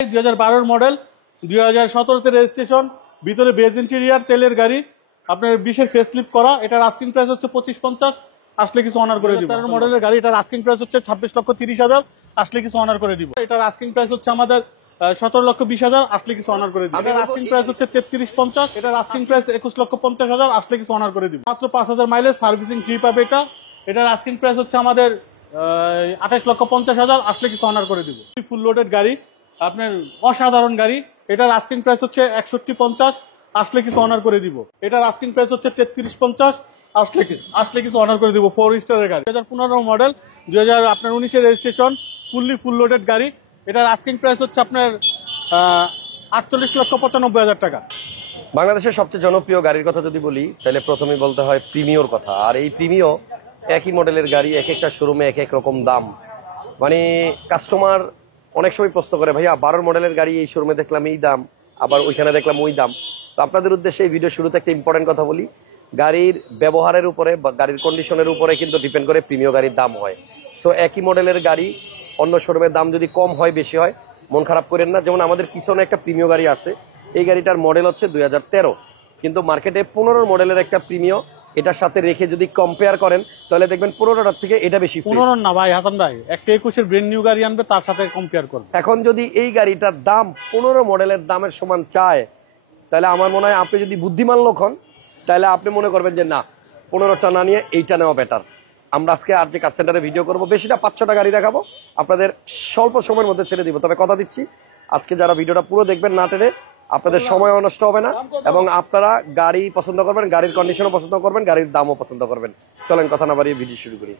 2012 model, 2017 registration, ভিতরে base interior, তেলের গাড়ি, আপনার 20-এর ফেসলিফট করা। এটার আস্কিং প্রাইস হচ্ছে 2550, আসলে কিছু অনার করে দিব। 13 মডেলের গাড়ি, এটার আস্কিং প্রাইস হচ্ছে 26,30,000, আসলে কিছু অনার করে দিব। এটার আস্কিং প্রাইস হচ্ছে আমাদের 17,20,000, আসলে কিছু অনার করে দিব। এটার আস্কিং প্রাইস হচ্ছে 3350, এটার আস্কিং প্রাইস 21,50,000, আসলে কিছু অনার করে দিব। মাত্র 5000 মাইলেজ, সার্ভিসিং ফ্রি পাবে এটা। এটার আস্কিং প্রাইস হচ্ছে আমাদের 28,50,000, আসলে কিছু অনার করে দিব। ফুল লোডেড গাড়ি, আপনার অসাধারণ গাড়ি। এটার আস্কিং প্রাইস হচ্ছে 6150, আসলে কিছু অনার করে দিব। এটার আস্কিং প্রাইস হচ্ছে 3350, আসলে কিছু অনার করে দিব। 4 স্টারের গাড়ি, 2015 মডেল, 2019-এর রেজিস্ট্রেশন, ফুল লোডেড গাড়ি। এটার আস্কিং প্রাইস হচ্ছে আপনার 48,95,000 টাকা। বাংলাদেশের সবচেয়ে জনপ্রিয় গাড়ির কথা যদি বলি তাহলে প্রথমেই বলতে হয় প্রিমিওর কথা। আর এই প্রিমিও একই মডেলের গাড়ি, এক একটা শোরুমে এক এক রকম দাম। মানে কাস্টমার অনেক সময় প্রশ্ন করে, ভাইয়া 12 মডেলের গাড়ি এই শোরুমে দেখলাম এই দাম, আবার ওইখানে দেখলাম ওই দাম। তো আপনাদের উদ্দেশ্যে এই ভিডিও শুরুতে একটা ইম্পর্টেন্ট কথা বলি, গাড়ির ব্যবহারের উপরে বা গাড়ির কন্ডিশনের উপরে কিন্তু ডিপেন্ড করে প্রিমিয় গাড়ির দাম হয়। সো একই মডেলের গাড়ি অন্য শোরুমের দাম যদি কম হয় বেশি হয় মন খারাপ করেন না। যেমন আমাদের পিছনে একটা প্রিমিয় গাড়ি আছে, এই গাড়িটার মডেল হচ্ছে 2013, কিন্তু মার্কেটে 15 মডেলের একটা প্রিমিয়, এটার সাথে রেখে যদি কম্পেয়ার করেন তাহলে দেখবেন 15টার থেকে এটা বেশি। 15 না ভাই হাসান ভাই, একটা 21-এর ব্র্যান্ড নিউ গাড়ি আনবে, তার সাথে কম্পেয়ার করবে। এখন যদি এই গাড়িটার দাম 15 মডেলের দামের সমান চায় তাহলে আমার মনে হয় আপনি যদি বুদ্ধিমান লোক হন তাহলে আপনি মনে করবেন যে না, 15টা না নিয়ে এইটা নেওয়া বেটার। আমরা আজকে আর যে কার সেন্টারে ভিডিও করবো বেশিটা 5-6টা গাড়ি দেখাবো, আপনাদের স্বল্প সময়ের মধ্যে ছেড়ে দিব। তবে কথা দিচ্ছি আজকে যারা ভিডিওটা পুরো দেখবেন না টেনে, আপনাদের সময়ও নষ্ট হবে না এবং আপনারা গাড়ি পছন্দ করবেন, গাড়ির কন্ডিশনও পছন্দ করবেন, গাড়ির দামও পছন্দ করবেন। চলেন কথা না বাড়িয়ে ভিডিও শুরু করি।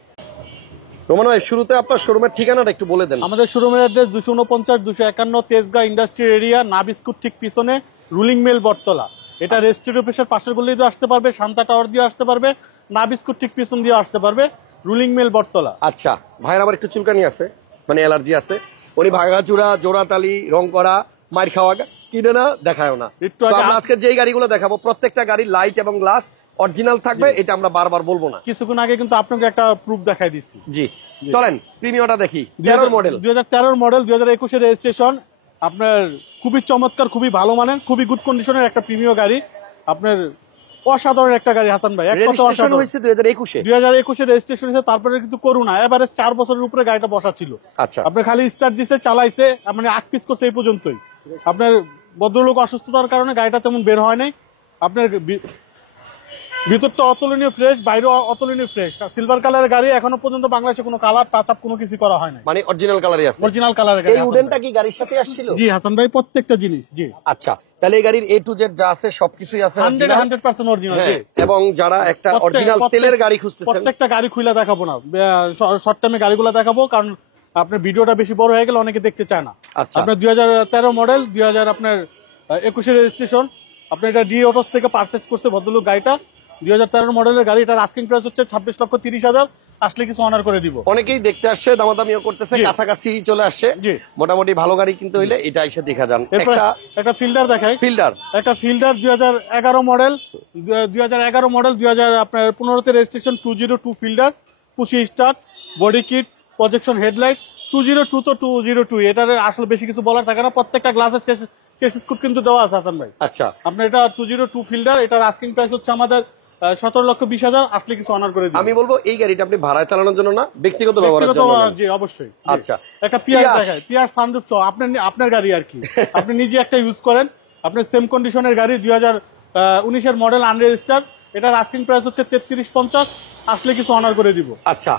রোমান ভাই, শুরুতে আপনার শোরুমের ঠিকানাটা একটু বলে দেন। আমাদের শোরুমের অ্যাড্রেস 249-251 তেজগাঁ ইন্ডাস্ট্রিয়াল এরিয়া, নাবিস্কুট ঠিক পিছনে, রুলিং মিল বটতলা। এটা রেজিস্ট্রি অফিসের পাশের গলি দিয়ে আসতে পারবে, শান্তা টাওয়ার দিয়ে আসতে পারবে, নাবিস্কুট ঠিক পিছন দিয়ে আসতে পারবে, রুলিং মিল বটতলা। আচ্ছা ভাইয়ের আমার একটু চুলকানি আছে, মানে অ্যালার্জি আছে। উনি ভাঙাচুরা, জোড়াতালি, রং করা, মাইর খাওয়া কিনে না দেখায়ও না। আমরা আজকে যেই গাড়িগুলো দেখাবো প্রত্যেকটা গাড়ি লাইট এবং গ্লাস অরিজিনাল থাকবে, এটা আমরা বারবার বলবো না। কিছুক্ষণ আগে কিন্তু আপনাকে একটা প্রুফ দেখাই দিচ্ছি। জি চলেন প্রিমিয়ামটা দেখি। 13 মডেল, 2013 মডেল, 2021-এর রেজিস্ট্রেশন। আপনার খুবই চমৎকার, খুবই ভালো মানের, খুবই গুড কন্ডিশনের একটা প্রিমিয়াম গাড়ি। আপনার অসাধারণ একটা গাড়ি হাসান ভাই। রেজিস্ট্রেশন হয়েছে 2021-এ রেজিস্ট্রেশন হয়েছে, তারপরে কিন্তু করোনা, এভারেজ 4 বছরের উপরে গাড়িটা বসা ছিল। আচ্ছা, আপনার খালি স্টার্ট দিছে, চালাইছে, মানে আগ পিস করছে এই পর্যন্তই। আপনার ভদ্রলোক অসুস্থতার কারণে গাড়িটা তেমন বের হয় নাই। আপনার ভিতরটা অতুলনীয় ফ্রেশ, বাইরে অতুলনীয় ফ্রেশ। সিলভার কালারের গাড়ি, এখনো পর্যন্ত বাংলাদেশে কোনো কালার টাচ আপ কোনো কিছু করা হয় না, মানে অরিজিনাল কালারই আছে। অরিজিনাল কালারের গাড়ি। এই উডেনটা কি গাড়ির সাথে আসছিল? জি হাসান ভাই, প্রত্যেকটা জিনিস। জি আচ্ছা, তাহলে এই গাড়ির A to Z যা আছে সবকিছুই আছে 100% অরিজিনাল। জি, এবং যারা একটা অরিজিনাল তেলের গাড়ি খুঁজতেছেন, প্রত্যেকটা গাড়ি খুলে দেখাবো না, শর্ট টাইমে গাড়িগুলো দেখাবো, কারণ আপনার ভিডিওটা বেশি বড় হয়ে গেলে অনেকে দেখতে চায় না। আপনার 2013 মডেল, 2021-এর রেজিস্ট্রেশন। আপনি এটা ডি অটোস থেকে পারচেজ করছে ভদ্রলোক গাড়িটা। 2013 মডেলের গাড়ি, এটার আস্কিং প্রাইস হচ্ছে 26,30,000, আসলে কিছু অনার করে দিব। অনেকেই দেখতে আসছে, দামাদামিও করতেছে, কাছাকাছি চলে আসছে। মোটামুটি ভালো গাড়ি কিনতে হইলে এটা এসে দেখা যান। একটা ফিল্ডার দেখাই। একটা ফিল্ডার 2011 মডেল, 2015-তে registration, 202 Fielder, push start, body kit, projection headlight. 202 তো 202, এটার আসলে বেশি কিছু বলার থাকে না। প্রত্যেকটা গ্লাসের চেসিস কোড কিন্তু দেওয়া আছে হাসান ভাই। আচ্ছা, আপনার এটা 202 ফিল্ডার, এটার আস্কিং প্রাইস হচ্ছে আমাদের 17,20,000, আসলে কিছু অনার করে দিই। আমি বলবো এই গাড়িটা আপনি ভাড়ায় চালানোর জন্য না, ব্যক্তিগত ব্যবহারের জন্য। জি অবশ্যই। আচ্ছা, একটা পিয়ার দেখায়, পিয়ার সানরুফ সহ, আপনার গাড়ি আর কি, আপনি নিজে একটা ইউজ করেন। আপনার সেম কন্ডিশনের গাড়ি, 2019-এর মডেল, আনরেজিস্টার্ড। এটার আস্কিং প্রাইস হচ্ছে 3350, আসলে কিছু অনার করে দিব। আচ্ছা,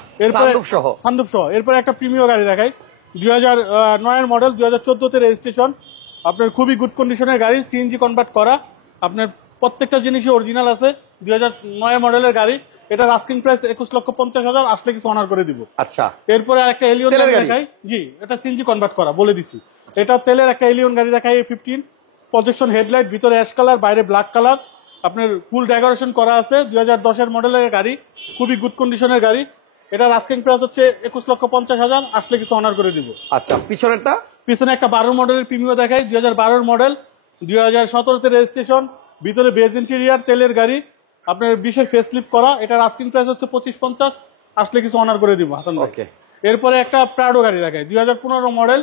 সানরুফ সহ। এরপরে একটা প্রিমিয়াম গাড়ি দেখাই, 2009-এর মডেল, 2014-তে রেজিস্ট্রেশন। আপনার খুবই গুড কন্ডিশনের গাড়ি, সিএনজি কনভার্ট করা। আপনার প্রত্যেকটা জিনিসই অরিজিনাল আছে। 2009 মডেলের গাড়ি, এটার আস্কিং প্রাইস 21,50,000, আসলে কিছু অনার করে দিব। আচ্ছা, এরপরে একটা এলিয়ন গাড়ি দেখাই। জি, এটা সিএনজি কনভার্ট করা, বলে দিছি। এটা তেলের একটা এলিয়ন গাড়ি দেখাই, 15, প্রজেকশন হেডলাইট, ভিতরে অ্যাশ কালার, বাইরে ব্ল্যাক কালার। আপনার ফুল ডেকোরেশন করা আছে। 2010-এর মডেলের গাড়ি, খুবই গুড কন্ডিশনের গাড়ি। এটার আস্কিং প্রাইস হচ্ছে 21,50,000, আসলে কিছু অনার করে দিব। আচ্ছা, পিছনে একটা 12 মডেলের প্রিমিয়াম দেখাই, 2012 মডেল, 2017-তে রেজিস্ট্রেশন, ভিতরে বেজ ইন্টেরিয়ার, তেলের গাড়ি। আপনার 20-এর ফেসলিফট করা। এটার আস্কিং প্রাইস হচ্ছে 2550, আসলে কিছু অনার করে দিব হাসান ভাই। এরপরে একটা প্রাডো গাড়ি দেখাই, 2015 মডেল,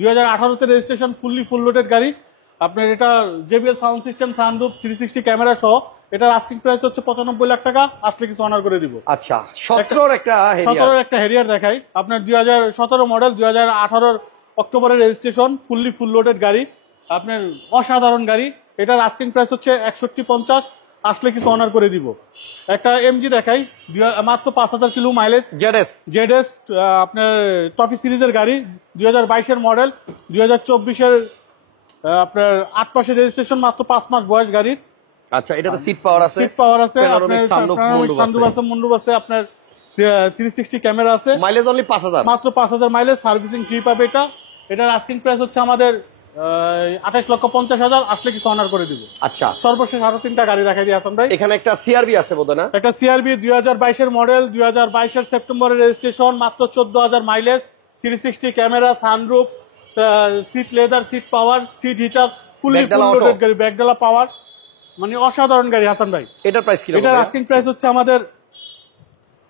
2018 রেজিস্ট্রেশন, ফুল লোডেড গাড়ি। আপনার এটা JBL sound system, sunroof, 360 camera সহ। এটার আস্কিং প্রাইস হচ্ছে 95 লাখ টাকা, আসলে কিছু অনার করে দিব। আচ্ছা 17 একটা হেরিয়ার। 17 একটা হেরিয়ার দেখাই আপনার, 2017 মডেল, 2018 অক্টোবরের রেজিস্ট্রেশন, ফুল লোডেড গাড়ি। আপনার অসাধারণ গাড়ি। এটার আস্কিং প্রাইস হচ্ছে 6150, আসলে কিছু অনার করে দিব। একটা MG দেখাই, মাত্র 5000 কিলো মাইলেজ, জেডএস আপনার ট্রফি সিরিজের গাড়ি, 2022 মডেল, 2024 আপনার 8 মাসের রেজিস্ট্রেশন, মাত্র 5 মাস বয়স গাড়ির। আচ্ছা এটাতে সিট পাওয়ার আছে, আপনার সানরুফ আছে, মুন্ডুপ আছে, আপনার 360 ক্যামেরা আছে। মাইলেজ অনলি 5000, মাত্র 5000 মাইলেজ, সার্ভিসিং ফ্রি পাবে এটা। এটার আস্কিং প্রাইস হচ্ছে আমাদের 28,50,000, আসলে কিছু অনার করে দিব। আচ্ছা সর্বশেষ আরো 3টা গাড়ি দেখাই দিই হাসান ভাই। এখানে একটা সিআরবি আছে বোধহয় না? একটা সিআরবি 2022 মডেল, 2022 সেপ্টেম্বরের রেজিস্ট্রেশন, মাত্র 14000 mileage, 360 camera, sunroof, seat leather, seat power, seat heater, full loaded গাড়ি, ব্যাকডালা পাওয়ার, মানে অসাধারণ গাড়ি হাসান ভাই। এটার প্রাইস কি? এটার আস্কিং প্রাইস হচ্ছে আমাদের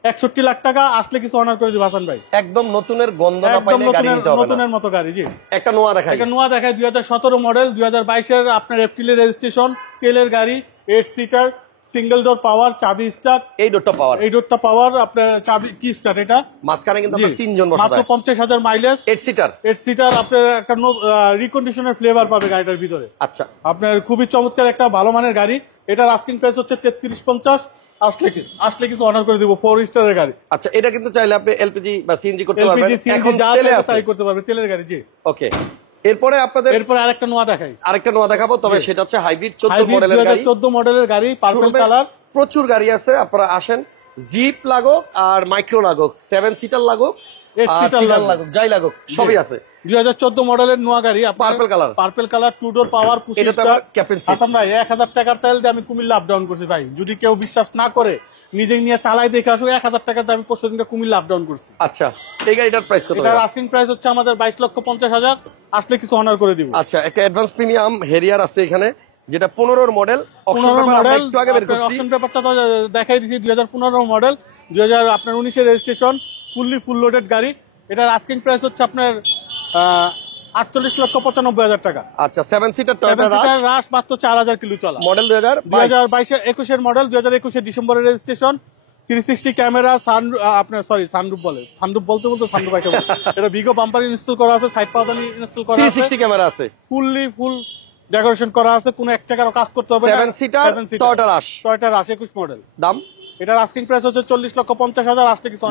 61 লাখ টাকা, আসলে কিছু অনার করে দিব হাসান ভাই। একদম নতুনের গন্ধ না পাইলে গাড়ি নিতে হবে না। নতুনের মতো গাড়ি। জি একটা নোয়া দেখাই। একটা নোয়া দেখায় 2017 মডেল, 2022 আপনার এপ্রিলের রেজিস্ট্রেশন, তেলের গাড়ি, 8 সিটার, সিঙ্গেল ডোর পাওয়ার, চাবি স্টার্ট। এই ডোরটা পাওয়ার আপনার চাবি কি স্টার্ট। এটা মাঝখানে কিন্তু আপনার তিনজন বসা যায়। মাত্র 50,000 মাইলেজ, 8 সিটার আপনার একটা রিকন্ডিশনের ফ্লেভার পাবে গাড়িটার ভিতরে। আচ্ছা আপনার খুবই চমৎকার একটা ভালো মানের গাড়ি। এটার আস্কিং প্রাইস হচ্ছে 3350, আসলে কিছু অর্ডার করে দিব। 4 স্টারের গাড়ি। আচ্ছা এটা কিন্তু চাইলে আপনি এলপিজি বা সিএনজি করতে পারবেন। এখন তেলে আছে তাই করতে পারবে, তেলের গাড়ি। জি ওকে। এরপরে আরেকটা নোয়া দেখাই। আরেকটা নোয়া দেখাবো, তবে সেটা হচ্ছে হাইব্রিড 14 মডেলের গাড়ি। 14 মডেলের গাড়ি, পার্পল কালার। প্রচুর গাড়ি আছে, আপনারা আসেন। জিপ লাগুক আর মাইক্রো লাগুক, 7 সিটার লাগুক, 8 সিটার লাগুক, যাই লাগুক সবই আছে। 2014 মডেলের নোয়া গাড়ি, পার্পল কালার, 2 ডোর পাওয়ার, এটা তো আবার ক্যাপ্টেন সিট। আচ্ছা ভাই 1000 টাকার তেল দিয়ে আমি কুমিল্লা আপ ডাউন করছি ভাই। যদি কেউ বিশ্বাস না করে নিজে নিয়ে চালাই দেখে আসো, 1000 টাকার দিয়ে আমি প্রতিদিন কুমিল্লা আপ ডাউন করছি। আচ্ছা এই গাড়িটার প্রাইস কত? এটার আস্কিং প্রাইস হচ্ছে আমাদের 22,50,000, আসলে কিছু অনার করে দিব। আচ্ছা একটা অ্যাডভান্স প্রিমিয়াম হেরিয়ার আছে এখানে, যেটা 15 মডেল। অকশন পেপারটা তো দেখাই দিছি। 2015 মডেল, 2019 রেজিস্ট্রেশন, ফুল লোডেড গাড়ি। এটার আস্কিং প্রাইস হচ্ছে আপনার 48,95,000 টাকা। আচ্ছা 7 সিটার টয়োটা রাশ, মাত্র 4000 কিলো চলা। মডেল 2021 মডেল, 2021 ডিসেম্বরের রেজিস্ট্রেশন, 360 ক্যামেরা, সানরুফ বলতে এটা বিগো বাম্পার ইনস্টল করা আছে, সাইড পাওয়ার ইনস্টল করা আছে, 360 ক্যামেরা আছে, ফুল ডেকোরেশন করা আছে, কোনো 1 টাকারও কাজ করতে হবে না। 7 সিটার টয়োটা রাশ 21 মডেল। দাম এটার আস্কিং প্রাইস হচ্ছে 40,50,000, আসলে কিছু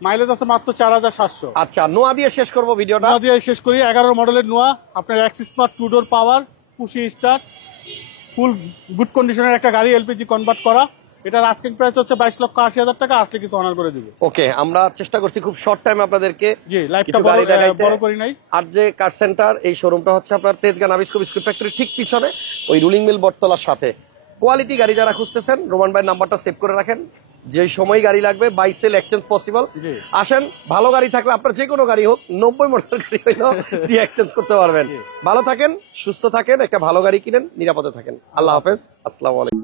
মাইলেজ আছে মাত্র 4700। আচ্ছা নোয়া দিয়ে শেষ করব ভিডিওটা। নোয়া দিয়ে শেষ করি। 11 মডেলের নোয়া, আপনার অ্যাক্সিস স্মার্ট 2 ডোর পাওয়ার, পুশি স্টার্ট, ফুল গুড কন্ডিশনের একটা গাড়ি, এলপিজি কনভার্ট করা। এটার আস্কিং প্রাইস হচ্ছে 22,80,000 টাকা, আসলে কিছু অনার করে দিব। ওকে আমরা চেষ্টা করছি খুব শর্ট টাইম আপনাদেরকে। জি লাইভটা বড় করি নাই। আর যে কার সেন্টার, এই শোরুমটা হচ্ছে আপনার তেজগাঁ নাবিস্কো বিস্কুট ফ্যাক্টরি ঠিক পিছনে, ওই রুলিং মিল বটতলার সাথে। কোয়ালিটি গাড়ি যারা খুঁজতেছেন, রোমান ভাই নাম্বারটা সেভ করে রাখেন। যে সময় গাড়ি লাগবে, বাই সেল এক্সচেঞ্জ পসিবল। আসেন, ভালো গাড়ি থাকলে আপনার যে কোনো গাড়ি হোক, 90 মডেল গাড়ি হইলেও দিয়ে এক্সচেঞ্জ করতে পারবেন। ভালো থাকেন, সুস্থ থাকেন, একটা ভালো গাড়ি কিনেন, নিরাপদে থাকেন। আল্লাহ হাফেজ, আসসালামু আলাইকুম।